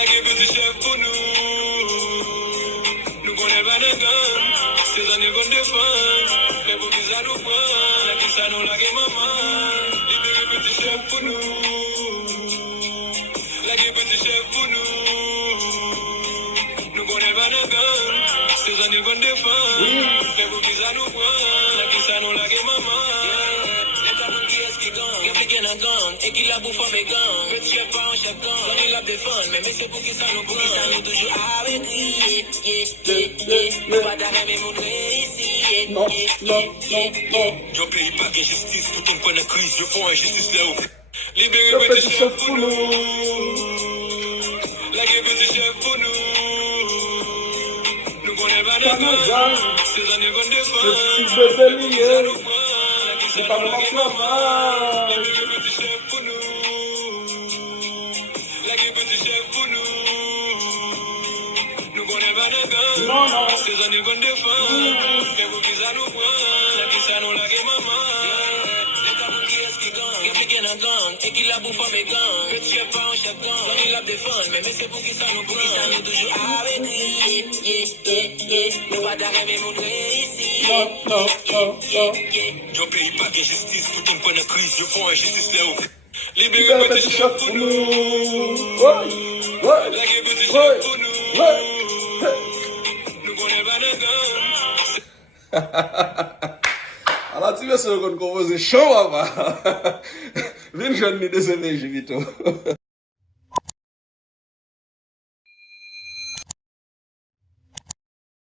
Like a petit chef pour nous. Nous connaissons pas de gang. Ces années qu'on défend. Mais pour que ça nous prend. La qui ça nous lague maman. Libéré petit chef pour nous. Like a petit chef pour nous. Nous connaissons pas de gang. Ces années qu'on défend. Mais pour que ça nous prend. La qui ça nous lague maman. Et qui la bouffe avec gang. Petit chef pas en chaque gang. On est là défendre. Mais c'est pour qui ça nous prend. Pour qui ça nous toujours avec lui. Nous pas d'arrêt montrer ici. Non. Yo pays pas d'injustice. Tout le monde connaît crise. Yo font injustice là où. Libéré Le petit petit chef chef pour pour nous. nous. Like petit chef pour nous. Nous connaissons pas de Pas de gang. gang. Ces années qu'on Ce défend. petit bébé lié. C'est pas mon travail. Like petit chef pour nous. Like petit chef pour nous. Nous connaissons pas de gang. Non. Ces années qu'on défend. Mais pour qui ça nous prend. La qui ça nous lague maman. Et qui la bouffe avec gang. Petit chef pas en chaque gang. On est là défendre. Mais c'est pour qui ça nous prend. Pour qui ça nous toujours avec lui. Nous pas d'arrêt montrer ici. Non. Yo pays pas d'injustice. Tout le monde connaît crise. Yo font injustice là où. Le Libéré petit chef pour nous. Like petit chef pour nous. Nous connaissons pas de gang. Alors, tu veux se qu'on compose chaud, papa. Viens, je ne me désolé, Jivito.